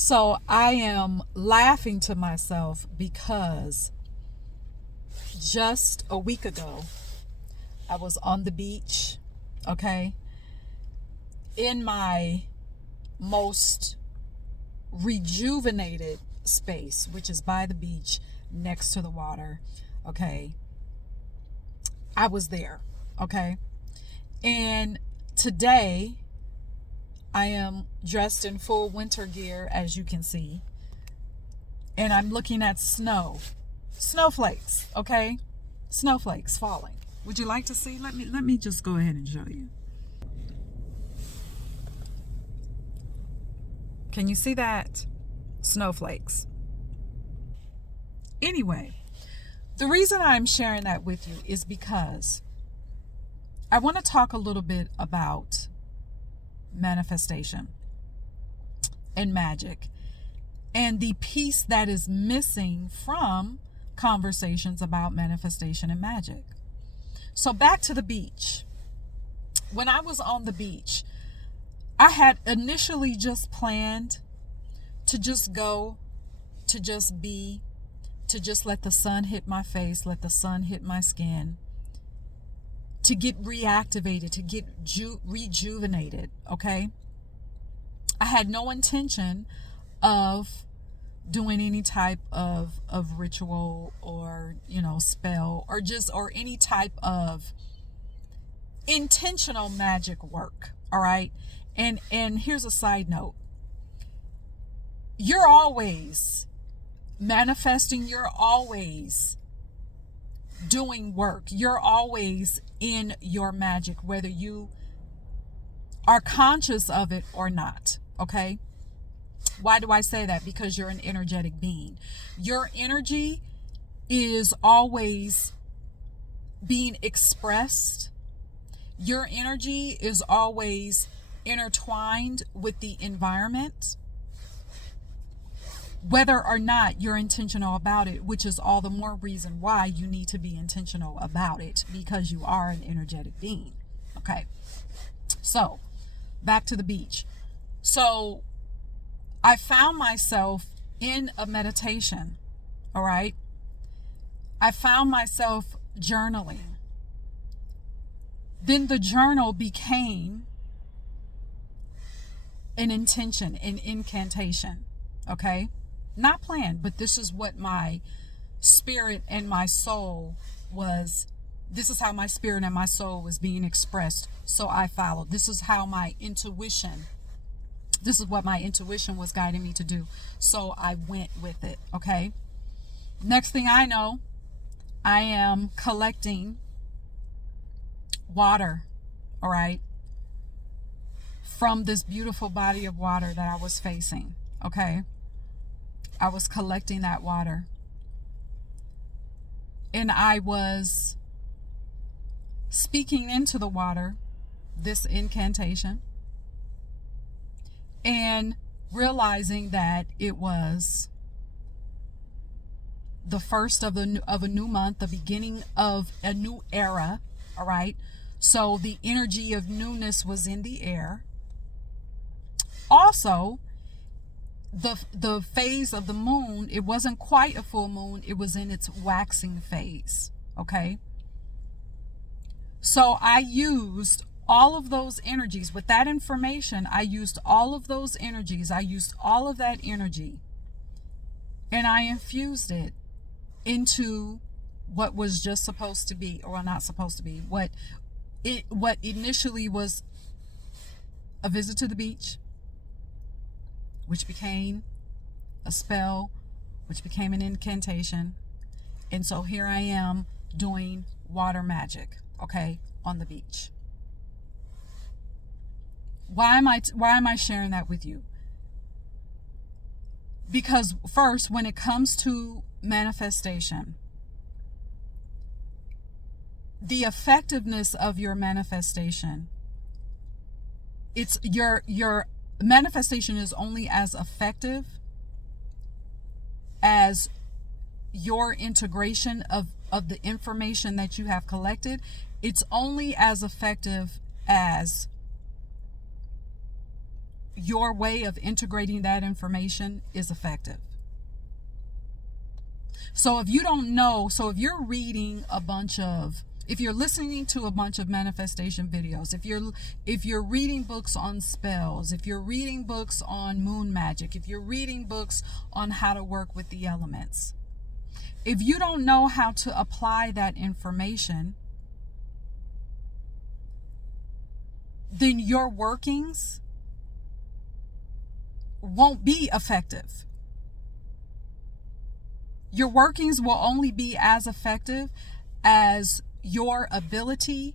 So I am laughing to myself because just a week ago, I was on the beach, okay, in my most rejuvenated space, which is by the beach next to the water, okay. I was there, okay. And today, I am dressed in full winter gear, as you can see, and I'm looking at snowflakes, okay? Snowflakes falling. Would you like to see? Let me just go ahead and show you. Can you see that? Snowflakes. Anyway, the reason I'm sharing that with you is because I want to talk a little bit about manifestation and magic and the piece that is missing from conversations about manifestation and magic. So back to the beach. When I was on the beach, I had initially just planned to just go, to just be, to just let the sun hit my face, let the sun hit my skin, to get reactivated, to get rejuvenated, okay? I had no intention of doing any type of ritual or, spell or any type of intentional magic work, all right? And here's a side note. You're always manifesting, you're always doing work. You're always in your magic, whether you are conscious of it or not, okay? Why do I say that? Because you're an energetic being. Your energy is always being expressed. Your energy is always intertwined with the environment, whether or not you're intentional about it, which is all the more reason why you need to be intentional about it, because you are an energetic being. Okay. So back to the beach. So I found myself in a meditation. All right. I found myself journaling. Then the journal became an intention, an incantation. Okay. Not planned, but this is what my spirit and my soul was. This is how my spirit and my soul was being expressed. So I followed. This is what my intuition was guiding me to do. So I went with it. Okay. Next thing I know, I am collecting water. All right. From this beautiful body of water that I was facing. Okay. I was collecting that water. And I was speaking into the water, this incantation, and realizing that it was the first of a new month, the beginning of a new era. All right. So the energy of newness was in the air. Also, the phase of the moon, it wasn't quite a full moon, it was in its waxing phase. Okay. So I used all of those energies with that information. I used all of those energies. I used all of that energy, and I infused it into what was just supposed to be, or not supposed to be, what initially was a visit to the beach, which became a spell, which became an incantation. And so here I am doing water magic, okay, on the beach. Why am I sharing that with you? Because first, when it comes to manifestation, the effectiveness of your manifestation, it's your manifestation is only as effective as your integration of the information that you have collected. It's only as effective as your way of integrating that information is effective. So if you don't know, so if you're reading if you're listening to a bunch of manifestation videos, if you're reading books on spells, if you're reading books on moon magic, if you're reading books on how to work with the elements, if you don't know how to apply that information, then your workings won't be effective. Your workings will only be as effective as your ability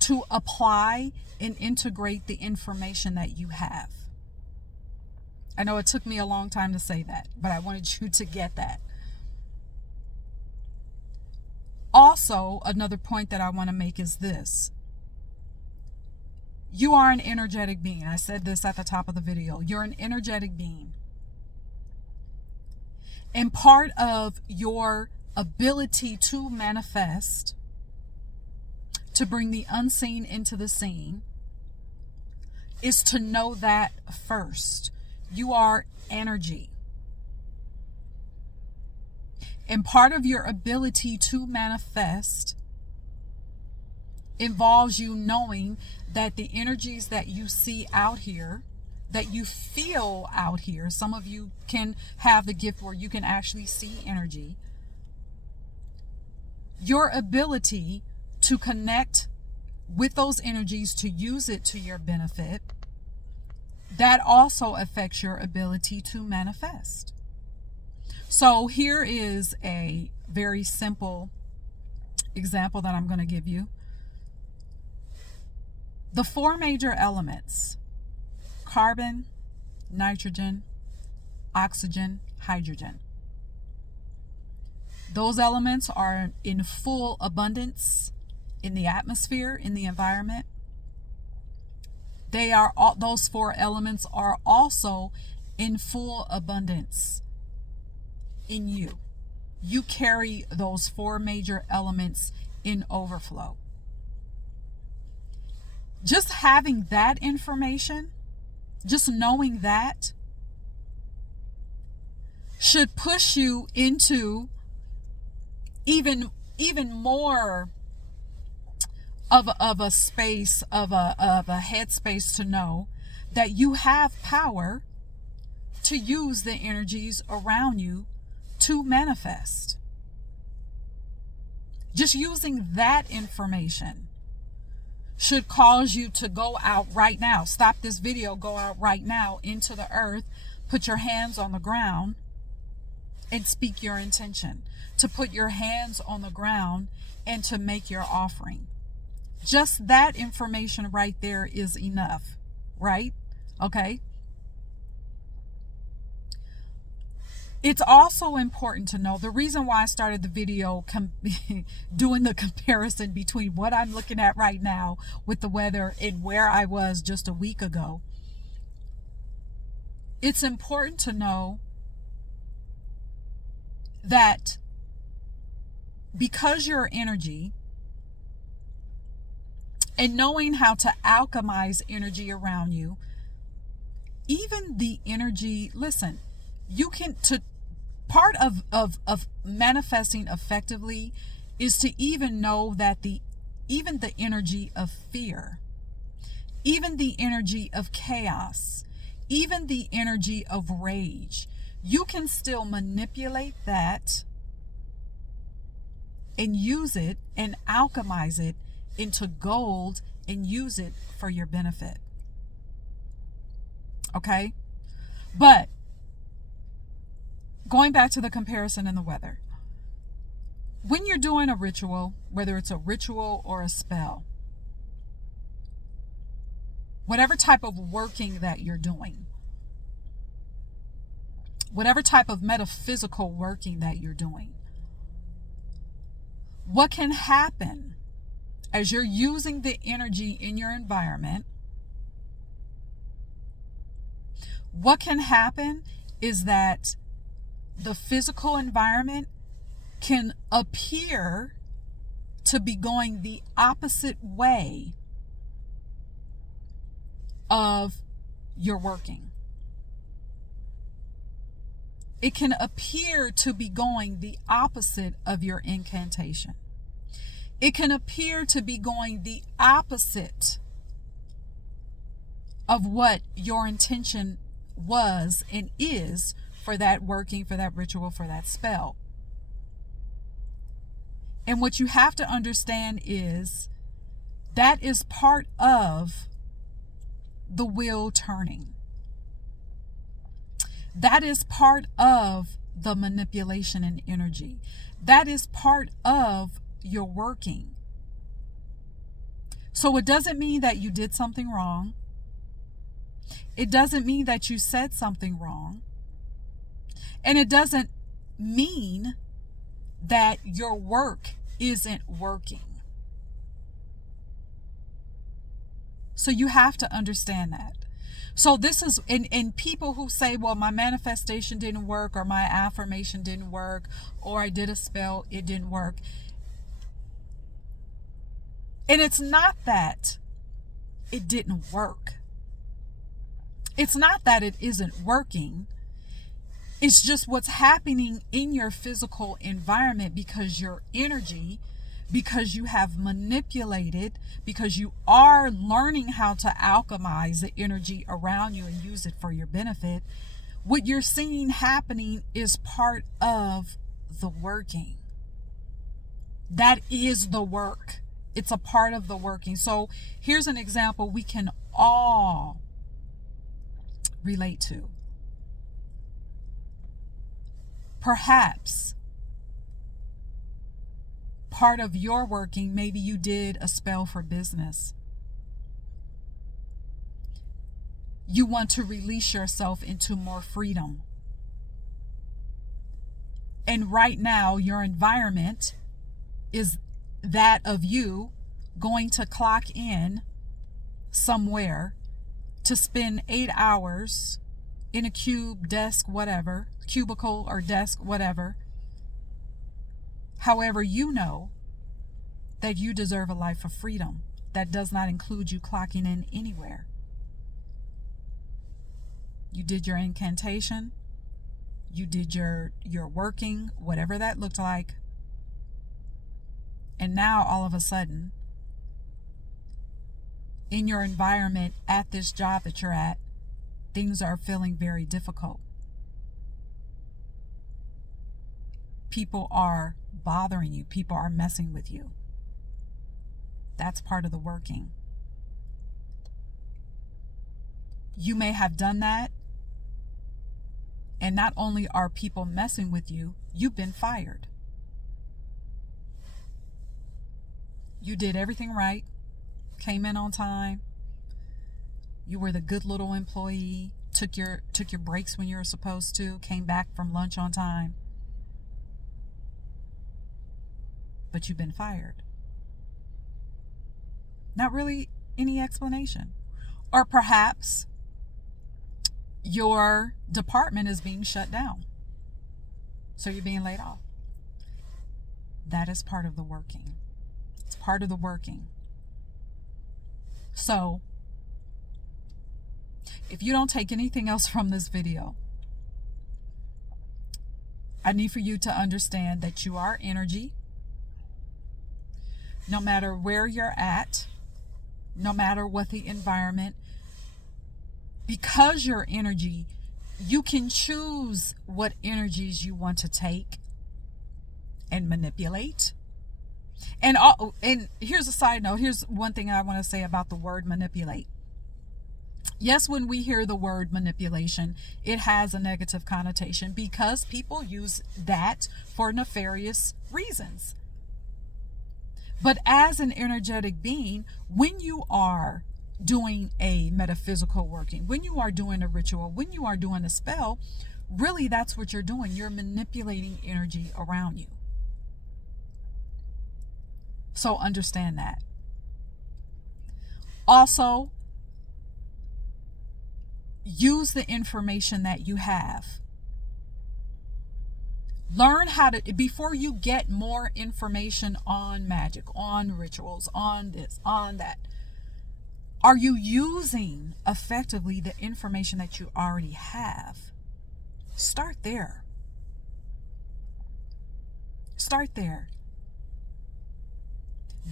to apply and integrate the information that you have. I know it took me a long time to say that, but I wanted you to get that. Also, another point that I want to make is this. You are an energetic being. I said this at the top of the video. You're an energetic being. And part of your ability to manifest, to bring the unseen into the seen, is to know that first. You are energy. And part of your ability to manifest involves you knowing that the energies that you see out here, that you feel out here, some of you can have the gift where you can actually see energy. Your ability to connect with those energies, to use it to your benefit, that also affects your ability to manifest. So here is a very simple example that I'm going to give you. The 4 major elements: carbon, nitrogen, oxygen, hydrogen. Those elements are in full abundance in the atmosphere, in the environment. Those 4 elements are also in full abundance in you. You carry those 4 major elements in overflow. Just having that information, just knowing that, should push you into even more of a space, of a headspace, to know that you have power to use the energies around you to manifest. Just using that information should cause you to go out right now. Stop this video, go out right now into the earth, put your hands on the ground, and speak your intention. To put your hands on the ground and to make your offering. Just that information right there is enough, right? Okay. It's also important to know, the reason why I started the video doing the comparison between what I'm looking at right now with the weather and where I was just a week ago. It's important to know that because you're energy, and knowing how to alchemize energy around you, even the energy, listen, you can, part of manifesting effectively is to even know that even the energy of fear, even the energy of chaos, even the energy of rage, you can still manipulate that and use it and alchemize it into gold and use it for your benefit. Okay? But going back to the comparison in the weather, when you're doing a ritual, whether it's a ritual or a spell, whatever type of working that you're doing, whatever type of metaphysical working that you're doing, what can happen as you're using the energy in your environment, what can happen is that the physical environment can appear to be going the opposite way of you're working. It can appear to be going the opposite of your incantation. It can appear to be going the opposite of what your intention was and is for that working, for that ritual, for that spell. And what you have to understand is that is part of the wheel turning. That is part of the manipulation and energy. That is part of your working. So it doesn't mean that you did something wrong. It doesn't mean that you said something wrong. And it doesn't mean that your work isn't working. So you have to understand that. So this is, and people who say, well, my manifestation didn't work, or my affirmation didn't work, or I did a spell, it didn't work. And it's not that it didn't work. It's not that it isn't working. It's just what's happening in your physical environment, because your energy, because you have manipulated, because you are learning how to alchemize the energy around you and use it for your benefit. What you're seeing happening is part of the working. That is the work. It's a part of the working. So here's an example we can all relate to. Perhaps part of your working, maybe you did a spell for business. You want to release yourself into more freedom. And right now, your environment is that of you going to clock in somewhere to spend 8 hours in a cubicle or desk, whatever. However, you know that you deserve a life of freedom. That does not include you clocking in anywhere. You did your incantation. You did your working, whatever that looked like. And now all of a sudden, in your environment at this job that you're at, things are feeling very difficult. People are bothering you. People are messing with you. That's part of the working. You may have done that, and not only are people messing with you, you've been fired. You did everything right, came in on time. You were the good little employee, took your breaks when you were supposed to, came back from lunch on time. But you've been fired. Not really any explanation. Or perhaps your department is being shut down, so you're being laid off. That is part of the working. It's part of the working. So, if you don't take anything else from this video, I need for you to understand that you are energy. No matter where you're at, no matter what the environment, because you're energy, you can choose what energies you want to take and manipulate. And here's a side note. Here's one thing I want to say about the word manipulate. Yes, when we hear the word manipulation, it has a negative connotation because people use that for nefarious reasons. But as an energetic being, when you are doing a metaphysical working, when you are doing a ritual, when you are doing a spell, really that's what you're doing. You're manipulating energy around you. So understand that. Also, use the information that you have. Learn how to, before you get more information on magic, on rituals, on this, on that, Are you using effectively the information that you already have? Start there. Start there.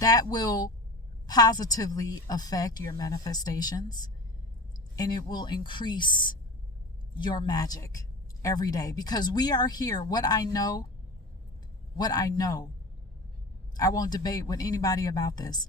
That will positively affect your manifestations, and it will increase your magic every day, because we are here. What I know, I won't debate with anybody about this.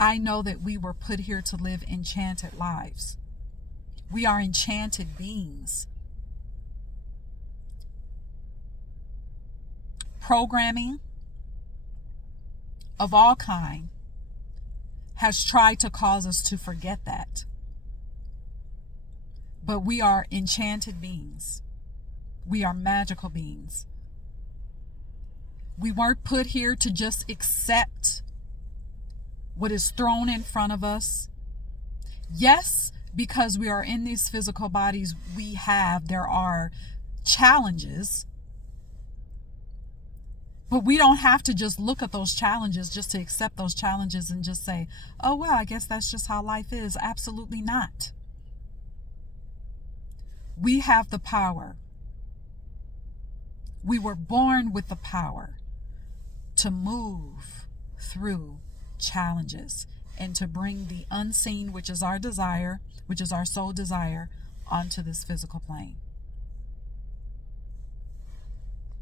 I know that we were put here to live enchanted lives. We are enchanted beings. Programming of all kind has tried to cause us to forget that. But we are enchanted beings. We are magical beings. We weren't put here to just accept what is thrown in front of us. Yes, because we are in these physical bodies, there are challenges. But we don't have to just look at those challenges just to accept those challenges and just say, oh, well, I guess that's just how life is. Absolutely not. We have the power. We were born with the power to move through challenges and to bring the unseen, which is our desire, which is our soul desire, onto this physical plane.